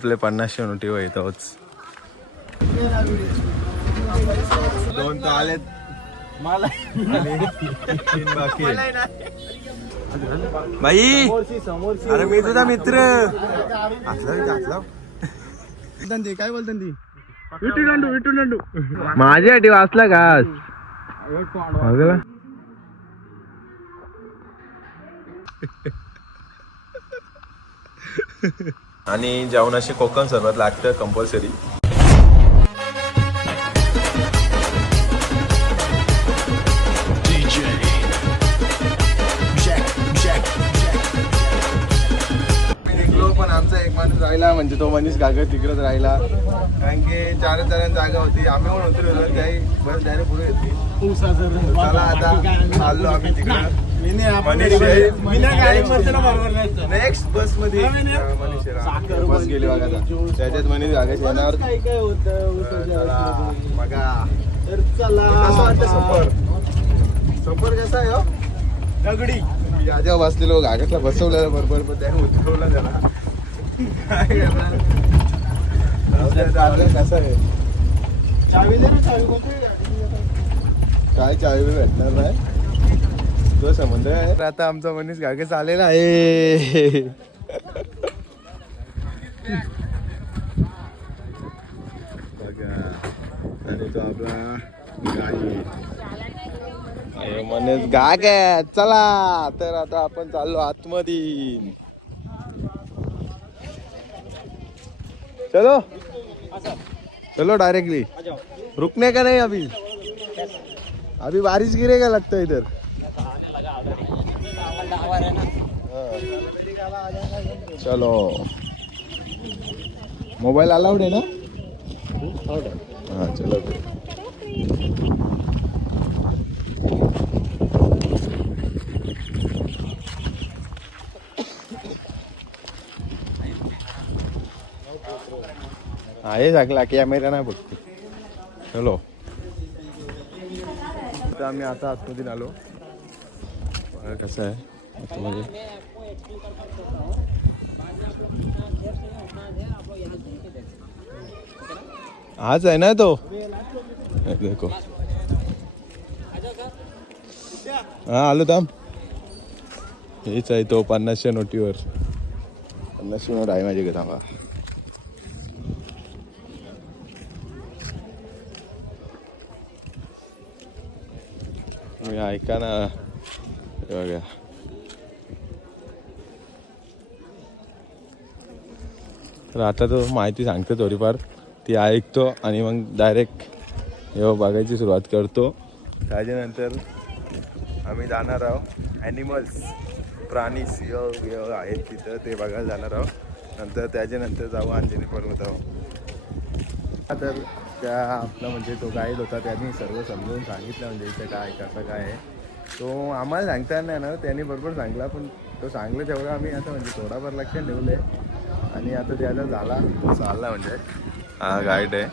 आपले 50 नोटी येतोच. दोन तर आलेत मला बाकी बाई. अरे मी तुझा मित्र काय बोलतात ती विटू माझ्यासाठी वाचला घास. आणि जेवणाशी कोकण सरबत लागतं कंपल्सरी. पण आमचा एक माणूस राहिला म्हणजे तो मनीष काका तिकडेच राहिला कारण की 4 जणांची जागा होती. आम्ही पण उतरलो काही बस डायरेक्ट पुढे येते. चला आता चाललो आम्ही तिकडं नेक्स्ट बस मध्ये. बस गेली बघा त्याच्यात मनीष काकाच येणार बघा. सफर कसा आहे हो दगडी. जेव्हा बसलेलो गागातला बसवलेलं बरोबर पण त्याने उतरवला त्याला. कसं आहे काय चावी भेटणार नाही तो समुद्र आहे. आता आमचा मनीष गागे आलेला आहे. बघा आणि तो आपला गाडी मनीष गागे. चला तर आता आपण चाललो आतमध्ये. चलो चलो डायरेक्टली. रुकने का नहीं अभी अभी बारिश गिरेगा लगता है इधर. चलो मोबाइल अलाउड है ना. हाँ चलो आहे सांगला कॅमेरा नाही बघतो. चलो तर आम्ही आता आतमध्ये आलो. कसं आहे आतमध्ये हाच आहे ना तो. देखो हा आलो थांब. हेच आहे तो 50 नोटीवर. 50 नोट आहे माझी. थांबा ऐका ना बघा. तर आता तो माहिती सांगतो थोडीफार ती ऐकतो आणि मग डायरेक्ट हे बघायची सुरुवात करतो. त्याच्यानंतर आम्ही जाणार आहोत ॲनिमल्स प्राणी सिंह आहेत तिथं ते बघायला जाणार आहोत. नंतर त्याच्यानंतर जाऊ अंजनी पर्वतावर. तर त्या आपला म्हणजे तो गाईड होता त्यांनी सर्व समजून सांगितलं म्हणजे इथं काय कसं काय आहे. तो आम्हाला सांगता नाही ना त्यांनी बरोबर सांगला पण तो सांगलं तेवढं आम्ही आता म्हणजे थोडाफार लक्ष ठेवलं आहे. आणि आता त्याचा झाला तो चालला म्हणजे हा गाईड आहे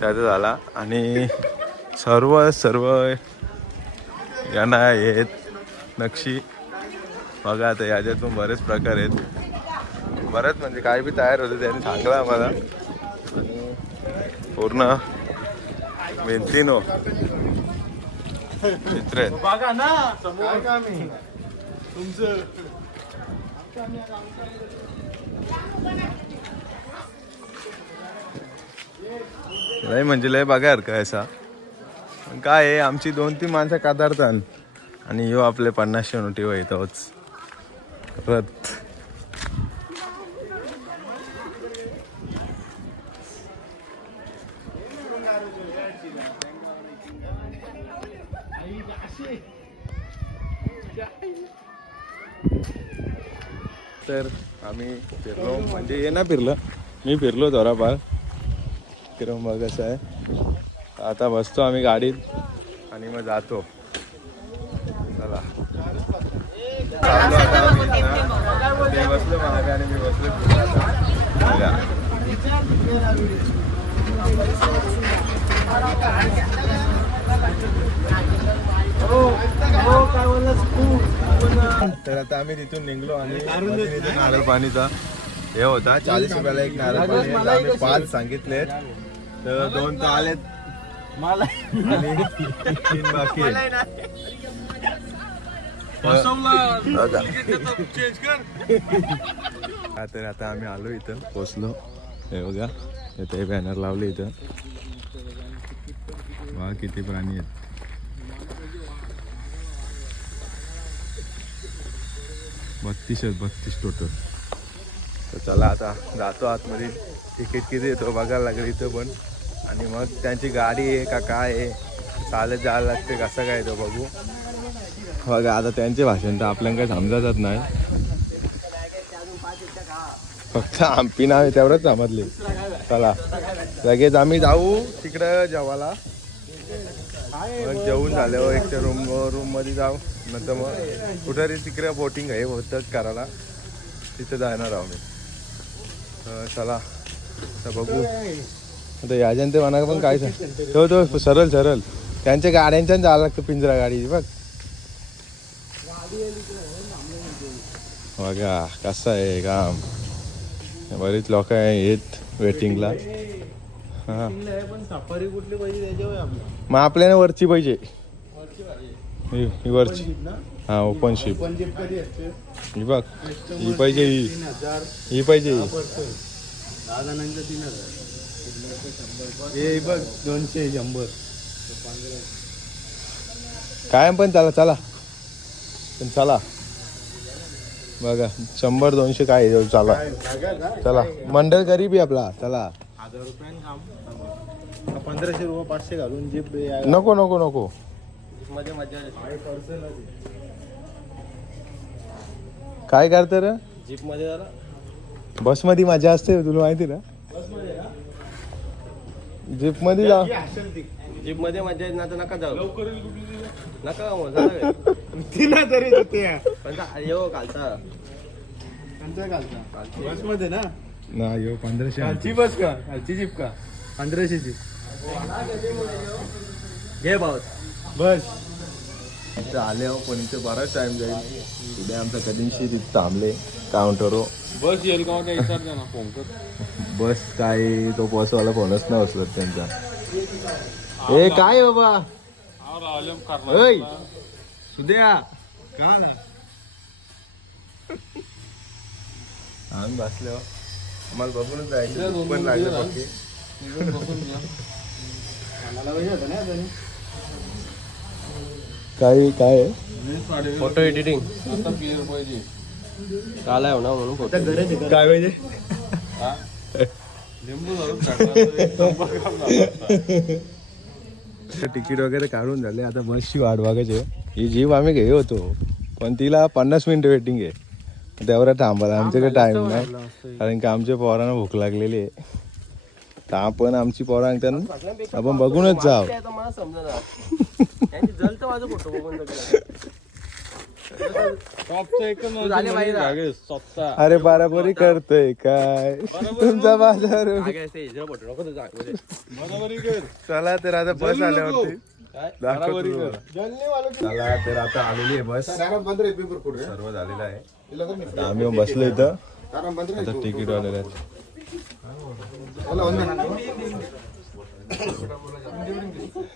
त्याचा झाला. आणि सर्व यांना आहेत नक्षी बघा. आता याच्यातून बरेच प्रकार आहेत. बरेच म्हणजे काय बी तयार होते त्यांनी सांगलं आम्हाला. पूर्ण मेहनतीनो चित्र बघा ना समोर कामी तुमचं. लय म्हणजे लय बघा का असा काय आहे. आमची 2-3 माणसं कादारतात आणि ह्यो आपले 50 नोटी येतोच रथ. तर आम्ही फिरलो म्हणजे हे ना फिरलं मी फिरलो थोडाफार फिरून बघ कसं आहे. आता बसतो आम्ही गाडीत आणि मग जातो. चला ते बसलो मागे आणि मी बसलो. तर आता आम्ही तिथून निघलो आणि नारळ पाणीचा हे होता 40 रुपयाला एक नारळ पाणी. आम्ही 5 सांगितलेत तर 2 तर आलेत मला आणि 3 बाकी आहेत. तर आता आम्ही आलो इथं पोचलो. हे बघा इथे बॅनर लावले इथं. वा किती प्राणी आहेत. 32 टोटल. तर चला आता जातो आतमध्ये. तिकीट किती येतो बघायला लागेल इथं पण. आणि मग त्यांची गाडी आहे का काय आहे, चालत जायला लागते कसं काय तो बघू. बघा आता त्यांचे भाषण तर आपल्याला काही समजतच नाही. फक्त आमपी नाव आहे तेवढंच समजले. चला लगेच आम्ही जाऊ तिकडं जेवायला. मग जेवून झाल्यावर एक रूम मध्ये जाऊ. नंतर मग कुठेतरी तिकडे बोटिंग आहे होतं करायला, तिथं जाणार आहो मी. चला तर बघू. आता याच्यानं ते म्हणा पण काय सांग तो सरळ त्यांच्या गाड्यांच्या जायला लागतं पिंजरा गाडी बघ. बघा कसं आहे काम. बरीच लोक आहेत वेटिंगला. हा सफारी कुठली पाहिजे त्याच्यावर आपल्याला. मग आपल्याला वरची पाहिजे ही वरची. हा ओपन शिप कधी असते ही बघ. ही पाहिजे ही पाहिजे. 10 जणांचं 3000. हे बघ 200 100. काय पण चला पण चला बघा 100-200 काय चला चला. मंडळ गरीब आहे आपला. चला 1000 रुपये काम. 1500 रुपये 500 घालून जीप नको मध्ये मजा काय करतं रे. जीप मध्ये झाला. बस मध्ये मजा असते तुला माहिती ना. जीप मध्ये जा. जीप मध्ये मजा येत ना तर नका जाऊ. नका तिला तरी येऊ घालता बस मध्ये ना. नाही 1500 कालची बस का कालची जीप का 1500 जीप घे भाऊ बस. इथं आले हो पण इथे बराच टाइम जाईल. उद्या आमचा कधीशी तिथे थांबले काउंटरवर. बस येईल का विचारते ना फोन कर. बस काय तो बसवाला फोनच नाही उचलत त्यांचा. ए काय बाबा सुद्या का आम्ही बसलो. आम्हाला बघूनच जायचं पण लागलं बाकी. काय फोटो एडिटिंग आता क्लिअर पाहिजे. काल आहे ना म्हणून फोटो काय पाहिजे. तिकीट वगैरे काढून झाले. आता बसची वाट बघायची. ही जीप आम्ही घे होतो पण तिला 50 मिनिटं वेटिंग आहे. तेवढा थांबायला आमच्याकडे टाइम नाही कारण की आमच्या पोरांना भूक लागलेली आहे. तर आपण आमची पोरं सांगतात आपण बघूनच जाऊ. मला समजा जलतं माझं फोटो बघून अरे बराबरी करतोय काय तुमचा बाजार. चला तर आता बस आल्यावरती चला तर आता आलेली आहे बस. सर्व झालेलं आहे. आम्ही बसलो इथं. आता तिकीट आलेलं आहे.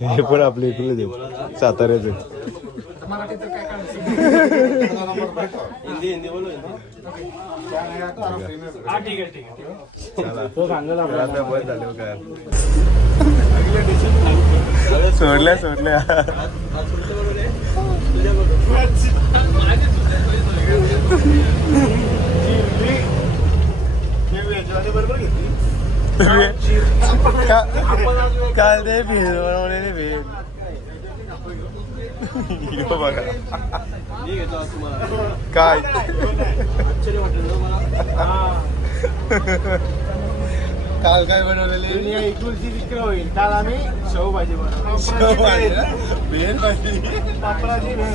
हे पण आपले इकडले देऊ साताऱ्याचे. हिंदी बोलो सोडल्या काल ते भेळ बनवलेली भेळ. बघा काय काल काय बनवलेली. होईल काल आम्ही शेवभाजी बनवली. भेळ भाजी पापडाची भेळ.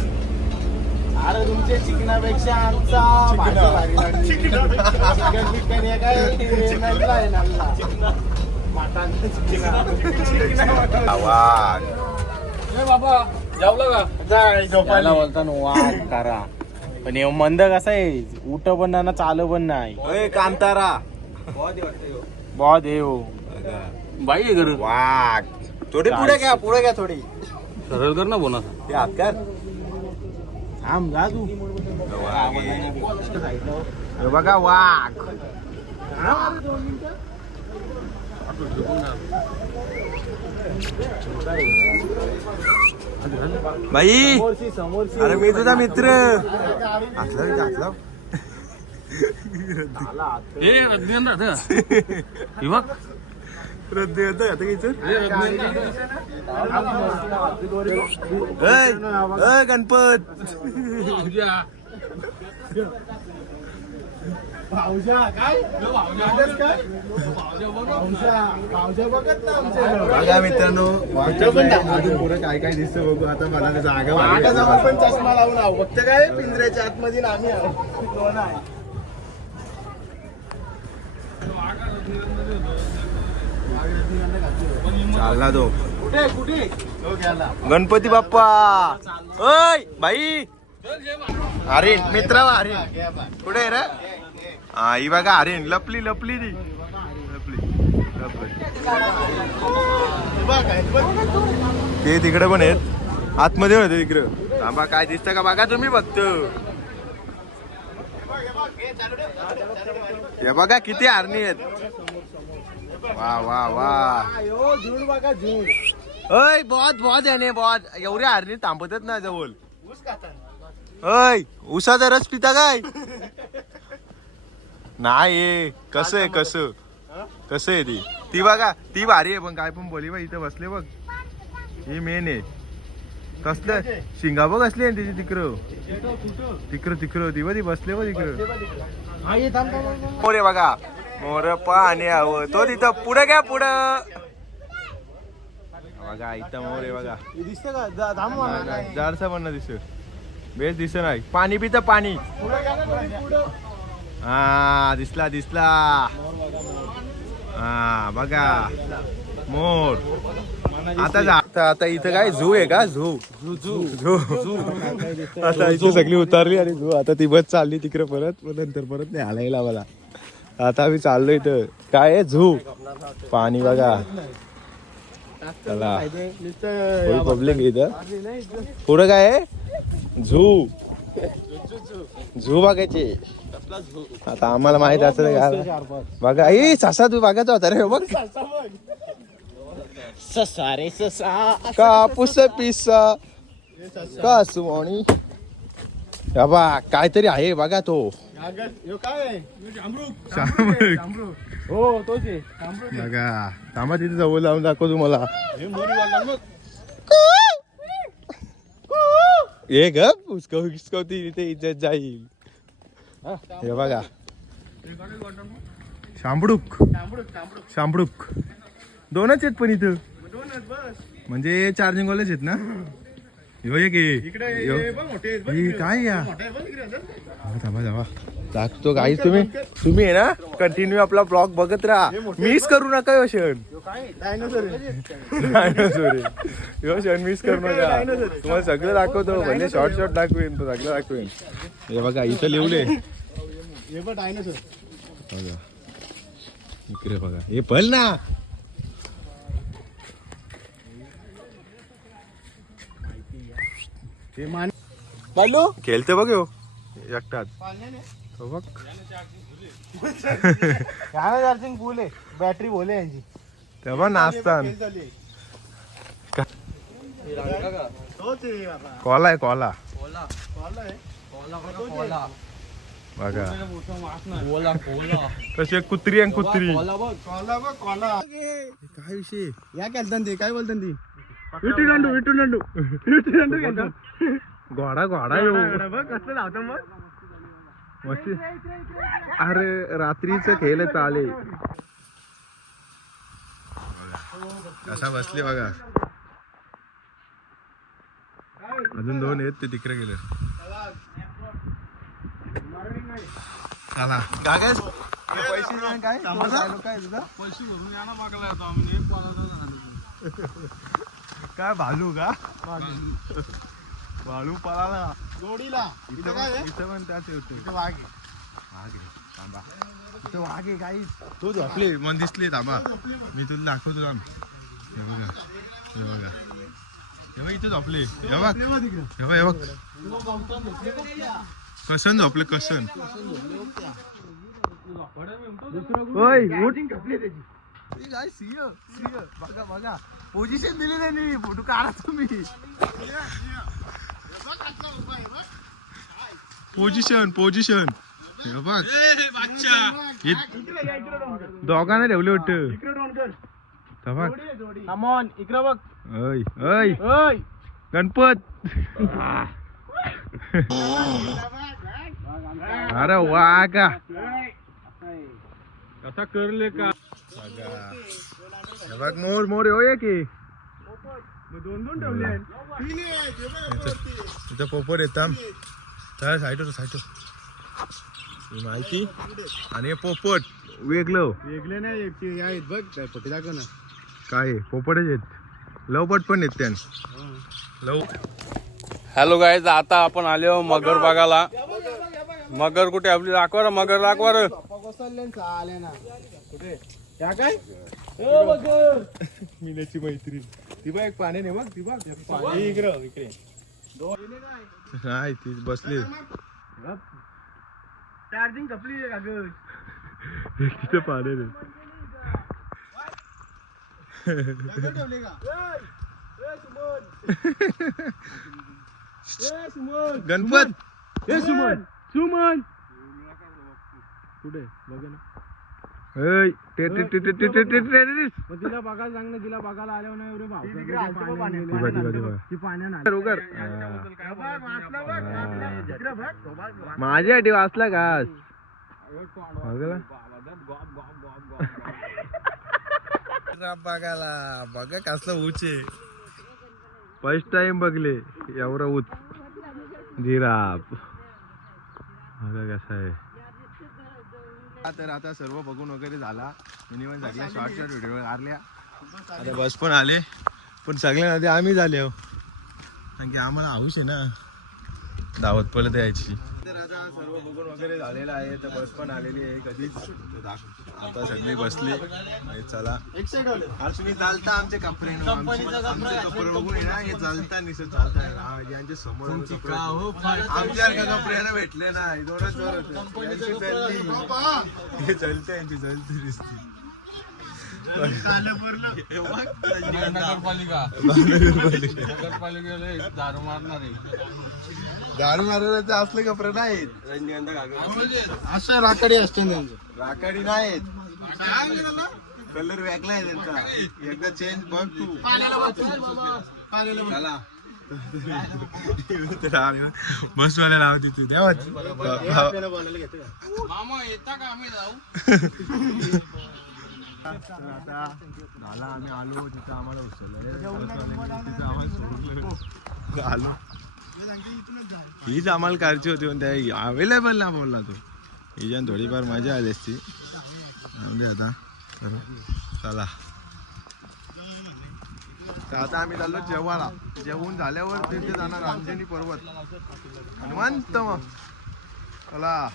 अरे तुमच्या चिकनापेक्षा आमचा भाजी भारी लागली. चिकन बिकन हे काय आहे ना बाबा जेवलं का. झोपायला बोलता वाद करा पण हे मंद कसा आहे, उठ पण ना चाल पण नाही. कांतारा बहुत हे हो बाई आहे घर. वाघ थोडी पुढे घ्या थोडी सरळ कर ना बोना. ते हात कर. थांब जा तू. हे बघा वाघ. बाई समोरची अरे मी तुझा मित्र. घातला रद्द येतं आता गणपत. भाऊजा काय भाऊजा बघत ना आमच्या. बघा मित्रांनो पण पुढे काय काय दिसतं बघू. आता मला जागा आता पण चष्मा लावून आहो. फक्त काय पिंजऱ्याच्या आतमध्ये ना आम्ही दोन आहे. चालला तो कुठे कुठे तो गेला. गणपती बाप्पा. ओय बाई अरे मित्र अरे कुठे रे. हा ही बघा अरे लपली ती ते तिकडे पण आहेत. आतमध्ये होते तिकडं. थांबा काय दिसतं का बघा तुम्ही फक्त. हे बघा किती हरणी आहेत. वा वा वा. झूड बघा झूड. ओय बहुत याने बहुत एवढ्या हरणी थांबतच ना जवळ. ओय उसाचा रस पिता काय. नाही कसं आहे ती बघा ती भारी आहे. पण काय पण बोली बा इथं बसले बघ. ही मेन आहे. कसलं शिंगा बघ असली आहे तिची तिकडं ती बघ ती बसले बघ तिकडं. मोरे बघा मोर पाणी हवं तो तिथं. पुढे घ्या पुढं बघा इथं मोर आहे बघा. दिसतं का जाडसा पण दिसत. बेस दिसत नाही. पाणी पितं पाणी. हा दिसला हा बघा मोर. आता इथं काय झू आहे का. झू आता इथे सगळी उतारली आणि झू. आता ती बस चालली तिकडे परत नाही हालायला मला. आता आम्ही चाललो इथं. काय आहे झू. पाणी बघा. चला पब्लिक इथं. पुढं काय आहे झू बघायचे. आता आम्हाला माहित असेल का बघा. ससा तू बघायचा होता रे बघ. ससा रे ससा कापूस पिसा कासवाणी. बाबा काहीतरी आहे बघा तो. हो तोच आहे. बघा थांबा तिथे जवळ लावून दाखव तुम्हाला. हे ग हुसकवती तिथे इज्जत जाईल. हे बघा शांबडूक दोनच आहेत पण इथं. म्हणजे चार्जिंग वालेच आहेत ना. काय या थांबा दाखतो काही. तुम्ही आहे ना कंटिन्यू आपला ब्लॉग बघत राहा. मिस करू नका यो क्षण मिस करू नका. तुम्हाला सगळं दाखवतो. म्हणजे शॉर्ट दाखवेन तो सगळं दाखवेन. हे बघा इथं लिवले. इकडे बघा हे पल ना. खेळते बघ यो एकटाच. बघ चार्जिंग फुल आहे. बॅटरी बोले यांची. तेव्हा नाचतान कॉला आहे कॉला बघा. कशी कुत्री आणि कुत्री. काय विषय या केलतान ते काय बोलतात ती. विटू घोडा कसं लावतो मग. मस्त. अरे रात्रीच खेळ चाले. कसा बसले बघा. अजून दोन आहेत ते तिकडे गेले. चला पैसे काय भरून या ना मागला येतो आम्ही. काय भालू का. भालू पळाला. जोडीला इथं काय आहे? इथं पण त्याच होते. इथं वाघ आहे. वाघ आहे. थांबा इथं वाघ आहे काही तो झोपले मन दिसले. थांबा मी तुला दाखवतो थांब. हे बघा हे बघा हे बघ इथं झोपले. हे बघ हे बघ हे बघ कसन झोपले कसन. ओय उठ. काय सिंह सिंह बघा बघा पोझिशन दिली त्यांनी. फोटो काढा तुम्ही. पोझिशन पोझिशन हे बघ दोघांना ठेवले वाटतं. इकडे बघ. ऐ ऐ ओय गणपत. अरे वा का कसा करले का हे बघ मोर मोर होय की दोन ठेवले. इथं पोपट येतात. त्या साईडवर साईडवर माहिती आणि हे पोपट वेगळं वेगळे नाही ते आहेत बघ पट्टी दाखव ना. काय आहे? पोपटच आहेत. लवपट पण आहेत त्यान लव. हॅलो गाईज, आता आपण आलो मगर बघायला. मगर कुठे आपली दाखवा मगर दाखवा रे. आले ना कुठे त्या काय मीनाची मैत्रीण ती बघ एक पाण्याने बघ ती बघ इकडे नाही ती बसली. चार्जिंग कपली का ग. तिथे पाण्याने ठेवले का गणपत. सुमन सुमन कुठे बघ ना. ऐ ते ते ते ते ते ते ते ते तिला बघायला सांग ना. तिला बघायला आल्यावर नाही एवढे भाव उगर माझ्यासाठी वाचला घास बघायला बघा कसलं उचे. फर्स्ट टाइम बघले एवढा उच जिराफ बघा कसा आहे. तर आता सर्व बघून वगैरे झाला. मिनिमम सगळ्या शॉर्ट शॉर्ट व्हिडिओ मारल्या. आता बस पण आले पण सगळ्यांना आधी आम्ही झाले हो कारण की आम्हाला हाऊस आहे ना दावत पडत यायची. तर आता सर्व बघून वगैरे झालेलं आहे. तर बस पण आलेली आहे कधीच. आता सगळी बसली. चला आज तुम्ही चालता आमचे कपडे आमचे कपडे बघून आहे ना हे चालता निसं चालता यांच्या समोर आमच्या कपड्याला भेटले ना जोरात जोरात हे चलते यांची चलती दिसते. नगरपालिका दारू मारणार आहे. दारू मारण्याचे असले कपडे नाहीत. असं राखाडी असते त्यांचं. राखाडी नाहीत. कलर वेगळा आहे त्यांचा. एकदा चेंज बघ तू. बस वाला लावती तू देवाच. मामा येता का आम्ही जाऊ. आता झाला आम्ही आलो तिथं आम्हाला उचललं. तिथं आम्हाला सोडलं आलो. हीच आम्हाला कारची होती पण त्या अवेलेबल ना बोलला तू. हिच्यानं थोडीफार मजा आली असती म्हणजे आता चला. तर आता आम्ही चाललो जेवायला. जेवून झाल्यावर तिथे जाणार रामजेनी पर्वत हनुमंत. मग चला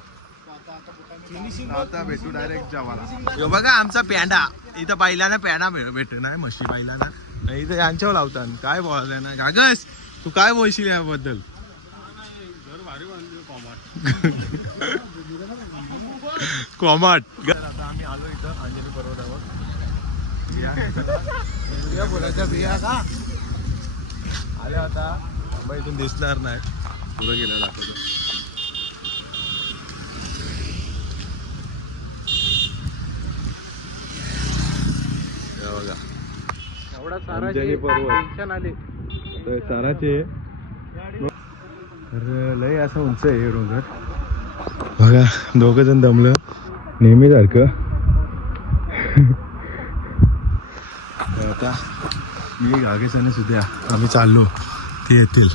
आता भेटू डायरेक्ट जेवायला. बघा आमचा पेंडा इथं पहिल्याना पेंडा भेटू नाही म्हशी पहिल्याना इथं यांच्यावर लावतात. काय बोलायचं ना कागस तू काय बोलशील याबद्दल. कोमाट. आता आम्ही आलो इथं अंजनी पर्वतावर. बोलायच्या बिया का आल्या आता इथून दिसणार नाही. पुढे गेलं दाखवतो. बघा एवढा अंजनी पर्वत आले तर साराचे. अरे लय असं उंच आहे डोंगर. बघा दोघं जण दमलं नेहमी सारखं. आता मी घागेसाने सुद्धा आम्ही चाललो ते येतील.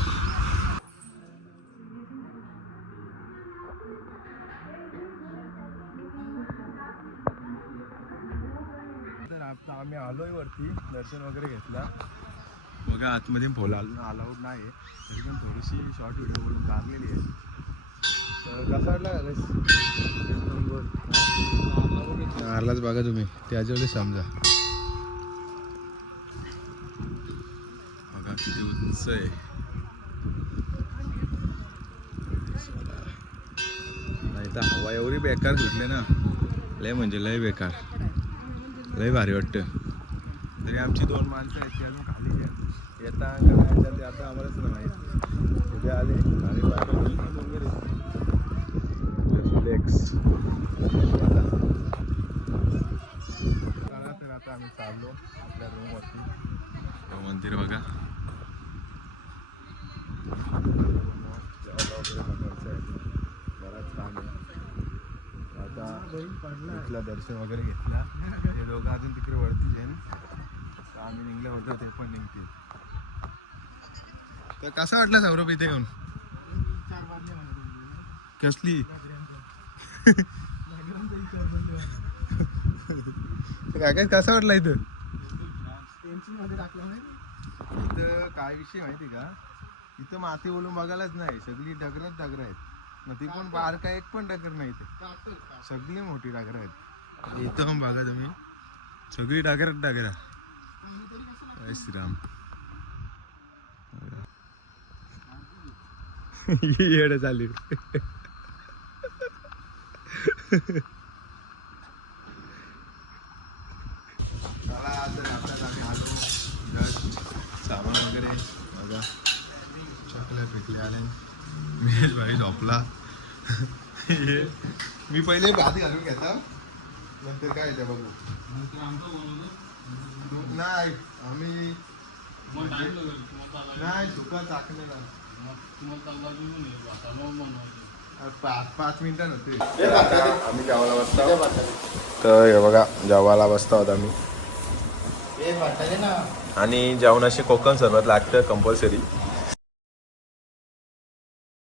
तर आता आम्ही आलोय वरती. दर्शन वगैरे घेतला. बघा आतमध्ये फुलं अजून अलाउड नाही आहे, तरी पण थोडीशी शॉर्ट व्हिडिओ म्हणून काढलेली आहे. तर कसा वाटला आरलाच बघा तुम्ही, त्याच्यावर समजा बघा किती उंच आहे. नाही तर हवा एवढी बेकार सुटले ना, लय म्हणजे लय बेकार, लय भारी वाटतं. तरी आमची 2 माणसं आहेत ती अजून खाली येता करायच्या, ते आता आम्हालाच नाही माहीत. तिथे आले आणि वगैरे फ्लेक्स तर आता आम्ही चाललो आपल्या रूमवरती. मंदिर बघा बराच छान आहे. आता इथलं दर्शन वगैरे घेतला, हे दोघं अजून तिकडे वरती जाईल, तर आम्ही निघलं होतं ते पण निघतील. तर कसा वाटला सौरभ इथे येऊन? कसली काय कसा वाटला इथं? इथं काय विषय माहिती का, इथं माती बोलून बघायलाच नाही, सगळी डगरच डगर आहेत ना, ती पण बारका एक पण डगर नाही इथे, सगळी मोठी डगर आहेत. इथं पण बघा तुम्ही, सगळी डगरच डगरा. जय श्रीराम. येड चालली. आम्ही आलो, सामान वगैरे बघा, चॉकलेट पिकले आले, महेश भाई झोपला. मी पहिले भात घालून घेता, नंतर काय ते बघू. नाही आम्ही नाही सुका चाकलेला 5 मिनिटं नव्हते. आम्ही जेवायला बसतो, तर हे बघा जेवायला बसतो आहोत आम्ही. आणि जेवणाशी कोकण सरबत लागतं कंपल्सरी.